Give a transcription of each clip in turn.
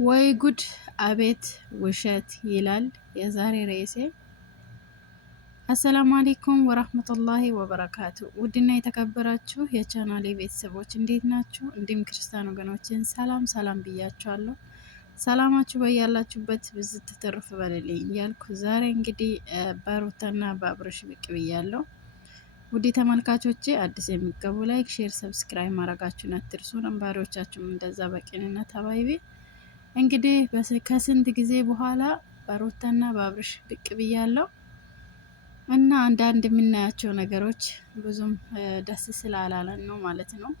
ወይ ጉድ! አቤት ውሸት ይላል የዛሬ ርዕሴ። አሰላሙ አሌይኩም ወራህመቱላሂ ወበረካቱ። ውድና የተከበራችሁ የቻናሌ ቤተሰቦች እንዴት ናችሁ? እንዲሁም ክርስቲያን ወገኖችን ሰላም ሰላም ብያችኋለሁ። ሰላማችሁ በያላችሁበት ብዝት ትርፍ በልልኝ እያልኩ ዛሬ እንግዲህ በሩታና በአብርሽ ብቅ ብያለሁ። ውድ ተመልካቾቼ አዲስ የሚገቡ ላይክ፣ ሼር፣ ሰብስክራይብ ማድረጋችሁን አትርሱ። ነባሪዎቻችሁም እንደዛ በቅንነት አባይቤ እንግዲህ ከስንት ጊዜ በኋላ በሩታና በአብርሽ ብቅ ብያለሁ እና አንዳንድ የምናያቸው ነገሮች ብዙም ደስ ስላላለን ነው ማለት ነው።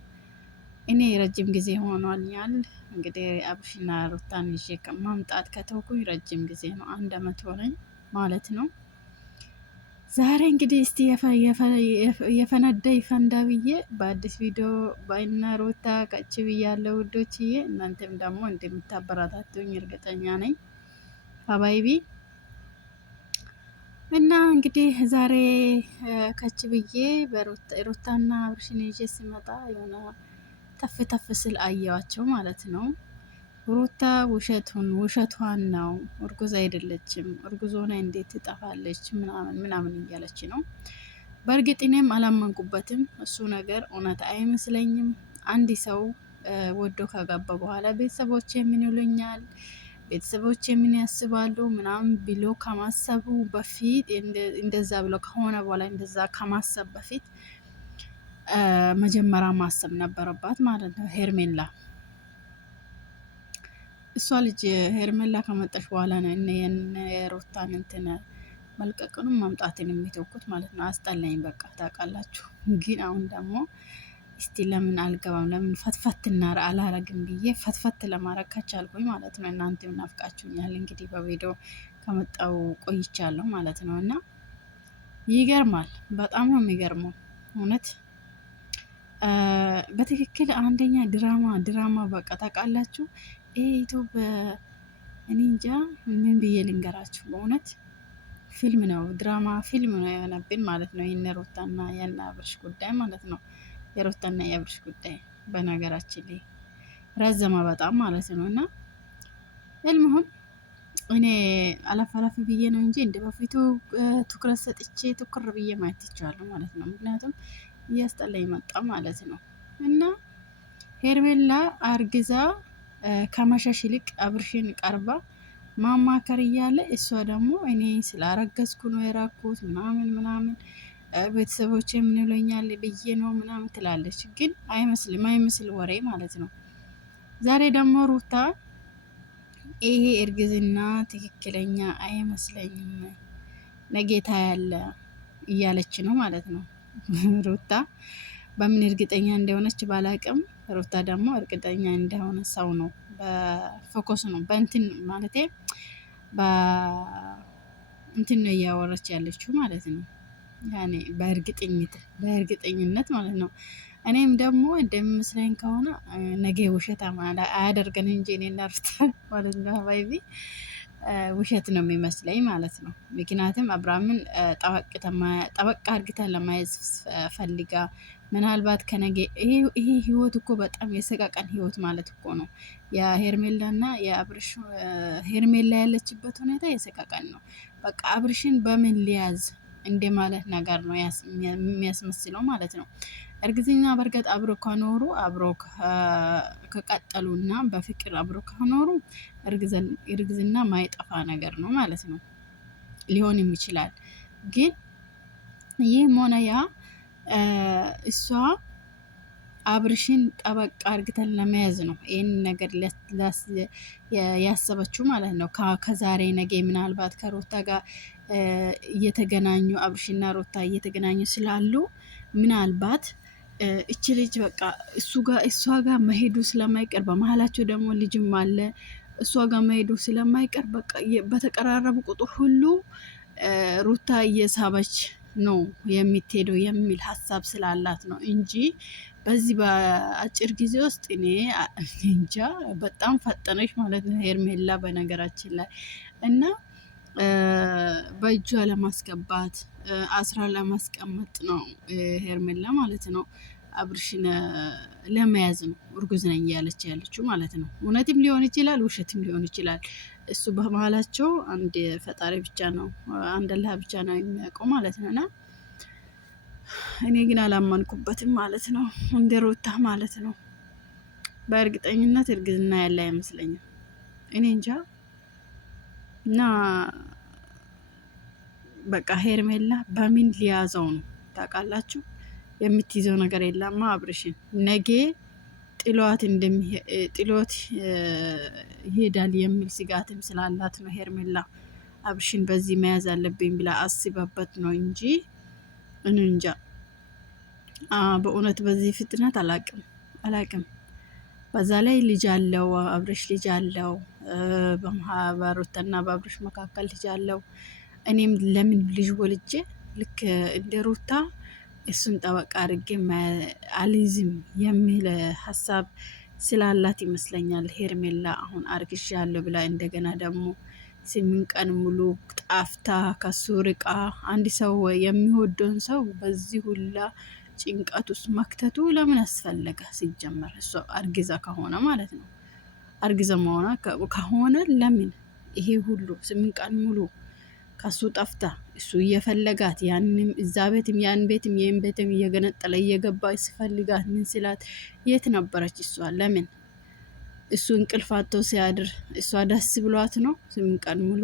እኔ ረጅም ጊዜ ሆኗልኛል እንግዲህ አብርሽና ሩታን ይዤ ማምጣት ከተውኩኝ ረጅም ጊዜ ነው፣ 1 አመት ሆነኝ ማለት ነው። ዛሬ እንግዲህ እስቲ የፈነዳ ይፈንዳ ብዬ በአዲስ ቪዲዮ በእነ ሩታ ከች ብያለሁ ውዶችዬ። እናንተም ደግሞ እንደምታበረታቱኝ እርግጠኛ ነኝ ሀባይቢ። እና እንግዲህ ዛሬ ከች ብዬ በሩታና አብርሽን ይዤ ስመጣ የሆነ ተፍ ተፍ ስል አየዋቸው ማለት ነው። ሩታ ውሸቷን ነው፣ እርጉዝ አይደለችም፣ እርጉዝ ሆና እንዴት ትጠፋለች ምናምን ምናምን እያለች ነው። በእርግጥ እኔም አላመንኩበትም። እሱ ነገር እውነት አይመስለኝም። አንድ ሰው ወዶ ከገባ በኋላ ቤተሰቦች ምን ይሉኛል፣ ቤተሰቦች ምን ያስባሉ ምናምን ብሎ ከማሰቡ በፊት እንደዛ ብሎ ከሆነ በኋላ እንደዛ ከማሰብ በፊት መጀመሪያ ማሰብ ነበረባት ማለት ነው ሄርሜላ። እሷ ልጅ ሄርሜላ ከመጣች በኋላ ነው የሩታን እንትን መልቀቅንም ማምጣትን የሚተውኩት ማለት ነው። አስጠላኝ በቃ ታውቃላችሁ። ግን አሁን ደግሞ እስቲ ለምን አልገባም ለምን ፈትፈትና አላረግም ብዬ ፈትፈት ለማድረግ ከቻልኩኝ ማለት ነው። እናንተም ናፍቃችሁኛል እንግዲህ በቪዲዮ ከመጣው ቆይቻለሁ ማለት ነው። እና ይገርማል፣ በጣም ነው የሚገርመው እውነት። በትክክል አንደኛ ድራማ በቃ ታውቃላችሁ። ይሄ ዩቱብ እኔ እንጃ ምን ብዬ ልንገራችሁ በእውነት ፊልም ነው፣ ድራማ ፊልም ነው የሆነብን ማለት ነው። የነ ሩታና የነ አብርሽ ጉዳይ ማለት ነው። የሩታና የአብርሽ ጉዳይ በነገራችን ላይ ረዘመ በጣም ማለት ነው። እና እልምሁን እኔ አለፍ አለፍ ብዬ ነው እንጂ እንደ በፊቱ ትኩረት ሰጥቼ ትኩር ብዬ ማየት ይቻላል ማለት ነው። ምክንያቱም እያስጠላኝ መጣ ማለት ነው። እና ሄርሜላ አርግዛ ከመሸሽ ይልቅ አብርሽን ቀርባ ማማከር እያለ እሷ ደግሞ እኔ ስላረገዝኩ ነው የራኩት ምናምን ምናምን ቤተሰቦች ምን ይሉኛል ብዬ ነው ምናምን ትላለች። ግን አይመስል ወሬ ማለት ነው። ዛሬ ደግሞ ሩታ ይሄ እርግዝና ትክክለኛ አይመስለኝም ነጌታ ያለ እያለች ነው ማለት ነው። ሩታ በምን እርግጠኛ እንደሆነች ባላቅም፣ ሩታ ደግሞ እርግጠኛ እንደሆነ ሰው ነው በፎከስ ነው በእንትን ማለቴ በእንትን ነው እያወራች ያለችው ማለት ነው። ያኔ በእርግጠኝነት ማለት ነው። እኔም ደግሞ እንደሚመስለኝ ከሆነ ነገ ውሸት አያደርገን እንጂ እኔና ሩታ ማለት ነው ባይቢ ውሸት ነው የሚመስለኝ ማለት ነው። ምክንያቱም አብርሃምን ጠበቃ አርግተን ለማየት ፈልጋ ምናልባት ከነገ ይሄ ህይወት እኮ በጣም የሰቃቀን ህይወት ማለት እኮ ነው። የሄርሜላና የአብርሽ ሄርሜላ ያለችበት ሁኔታ የሰቃቀን ነው። በቃ አብርሽን በምን ሊያዝ እንደ ማለት ነገር ነው የሚያስመስለው ማለት ነው። እርግዝና በርግጥ አብሮ ከኖሩ አብሮ ከቀጠሉና በፍቅር አብሮ ከኖሩ እርግዝና ማይጠፋ ነገር ነው ማለት ነው። ሊሆንም ይችላል። ግን ይህም ሆነ ያ እሷ አብርሽን ጠበቃ አርግተን ለመያዝ ነው ይህን ነገር ያሰበችው ማለት ነው። ከዛሬ ነገ ምናልባት ከሩታ ጋር እየተገናኙ አብርሽና ሩታ እየተገናኙ ስላሉ ምናልባት እቺ ልጅ በቃ እሷ ጋር መሄዱ ስለማይቀር በመሀላቸው ደግሞ ልጅም አለ። እሷ ጋር መሄዱ ስለማይቀር በቃ በተቀራረቡ ቁጥር ሁሉ ሩታ እየሳበች ነው የምትሄደው የሚል ሀሳብ ስላላት ነው እንጂ በዚህ በአጭር ጊዜ ውስጥ እኔ እንጃ በጣም ፈጠነች ማለት ነው ሄርሜላ በነገራችን ላይ። እና በእጇ ለማስገባት አስራ ለማስቀመጥ ነው ሄርሜላ ማለት ነው። አብርሽን ለመያዝ ነው እርጉዝ ነኝ እያለች ያለችው ማለት ነው። እውነትም ሊሆን ይችላል፣ ውሸትም ሊሆን ይችላል። እሱ በመሀላቸው አንድ ፈጣሪ ብቻ ነው፣ አንድ አላህ ብቻ ነው የሚያውቀው ማለት ነው። እና እኔ ግን አላመንኩበትም ማለት ነው፣ እንደ ሩታ ማለት ነው። በእርግጠኝነት እርግዝና ያለ አይመስለኝም። እኔ እንጃ። እና በቃ ሄርሜላ በምን ሊያዘው ነው ታውቃላችሁ? የምትይዘው ነገር የለማ አብርሽን ነገ ጥሎት ይሄዳል የሚል ስጋትም ስላላት ነው ሄርሜላ አብርሽን በዚህ መያዝ አለብኝ ብላ አስባበት ነው እንጂ እንጃ። በእውነት በዚህ ፍጥነት አላቅም። በዛ ላይ ልጅ አለው አብርሽ፣ ልጅ አለው በሩታና በአብርሽ መካከል ልጅ አለው። እኔም ለምን ልጅ ወልጄ ልክ እንደ ሩታ እሱን ጠበቃ አድርጌ አልይዝም የሚል ሀሳብ ስላላት ይመስለኛል ሄርሜላ አሁን አርግዣለሁ ብላ እንደገና ደግሞ 8 ቀን ሙሉ ጣፍታ ከሱ ርቃ። አንድ ሰው የሚወደውን ሰው በዚህ ሁላ ጭንቀት ውስጥ መክተቱ ለምን አስፈለገ? ሲጀመር እሷ አርግዛ ከሆነ ማለት ነው። አርግዛ መሆኗ ከሆነ ለምን ይሄ ሁሉ 8 ቀን ሙሉ ከሱ ጠፍታ እሱ እየፈለጋት ያንንም እዛ ቤትም ያን ቤትም ይህን ቤትም እየገነጠለ እየገባ ሲፈልጋት ምን ስላት የት ነበረች እሷ? ለምን እሱ እንቅልፋቶ ሲያድር እሷ ደስ ብሏት ነው 8 ቀን ሙሉ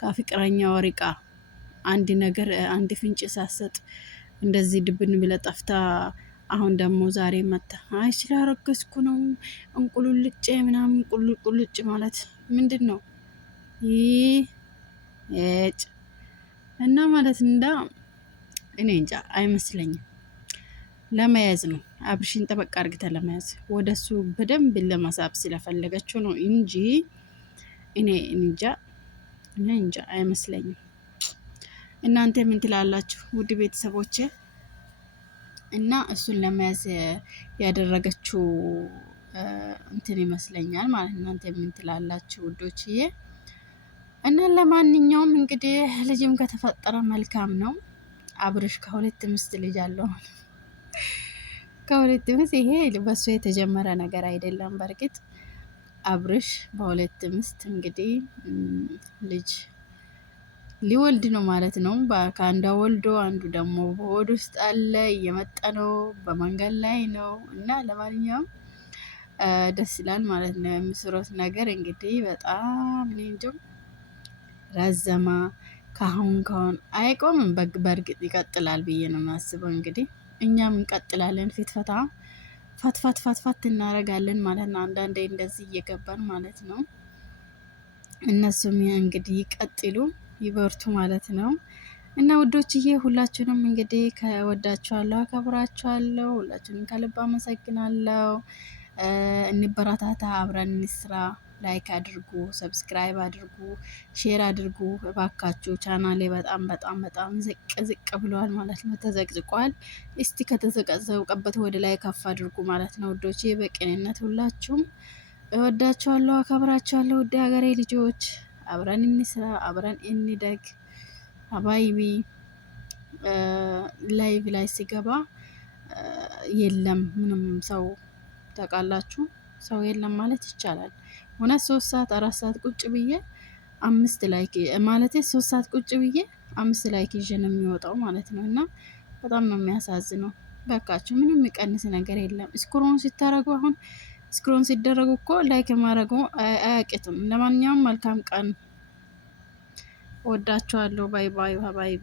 ከፍቅረኛ ወሪቃ አንድ ነገር አንድ ፍንጭ ሳሰጥ እንደዚህ ድብን ብለ ጠፍታ። አሁን ደግሞ ዛሬ መጣ አይ ስላረገዝኩ ነው እንቁልልጭ ምናምን ቁልጭ ማለት ምንድን ነው ይህ? እና ማለት እኔ እንጃ አይመስለኝም። ለመያዝ ነው አብርሽን ጠበቃ አርግተ ለመያዝ ወደሱ በደንብ ለመሳብ ስለፈለገችው ነው እንጂ እኔ እንጃ አይመስለኝም። እናንተ ምን ትላላችሁ ውድ ቤተሰቦቼ? እና እሱን ለመያዝ ያደረገችው እንትን ይመስለኛል ማለት እናንተ ምን ትላላችሁ ውዶችዬ? እና ለማንኛውም እንግዲህ ልጅም ከተፈጠረ መልካም ነው። አብርሽ ከሁለት ምስት ልጅ አለው። ከሁለት ምስት ይሄ በሱ የተጀመረ ነገር አይደለም። በእርግጥ አብርሽ በሁለት ምስት እንግዲህ ልጅ ሊወልድ ነው ማለት ነው። ከአንዷ ወልዶ አንዱ ደግሞ በሆድ ውስጥ አለ፣ እየመጣ ነው፣ በመንገድ ላይ ነው። እና ለማንኛውም ደስ ይላል ማለት ነው የሚስሩት ነገር እንግዲህ በጣም እኔ እንጃ ረዘማ ካሁን አይቆምም። በእርግጥ ይቀጥላል ብዬ ነው የማስበው። እንግዲህ እኛም እንቀጥላለን፣ ፋትፋት እናረጋለን ማለት ነው። አንዳንዴ እንደዚህ እየገባን ማለት ነው። እነሱም እንግዲህ ይቀጥሉ ይበርቱ ማለት ነው። እና ውዶችዬ ሁላችሁንም እንግዲህ ከወዳችኋለሁ፣ አከብራችኋለሁ። ሁላችሁንም ከልብ አመሰግናለሁ። እንበረታታ፣ አብረን እንስራ። ላይክ አድርጉ፣ ሰብስክራይብ አድርጉ፣ ሼር አድርጉ እባካችሁ። ቻናሌ በጣም ዝቅ ብለዋል ማለት ነው፣ ተዘቅዝቋል። እስቲ ከተዘቀዘቀበት ወደ ላይ ከፍ አድርጉ ማለት ነው ውዶቼ። በቅንነት ሁላችሁም እወዳችኋለሁ፣ አከብራችኋለሁ። ውድ ሀገሬ ልጆች አብረን እንስራ፣ አብረን እንደግ። አባይቢ ላይቭ ላይ ሲገባ የለም ምንም ሰው ታውቃላችሁ፣ ሰው የለም ማለት ይቻላል። እውነት 3 ሰዓት 4 ሰዓት ቁጭ ብዬ 5 ላይክ ማለት 3 ሰዓት ቁጭ ብዬ 5 ላይክ ይዤ ነው የሚወጣው ማለት ነው። እና በጣም ነው የሚያሳዝነው። በቃችሁ ምንም የሚቀንስ ነገር የለም። ስክሮን ሲታረጉ አሁን ስክሮን ሲደረጉ እኮ ላይክ ማድረጉ አያቅትም። ለማንኛውም መልካም ቀን፣ ወዳችኋለሁ። ባይ ባይ ባይ።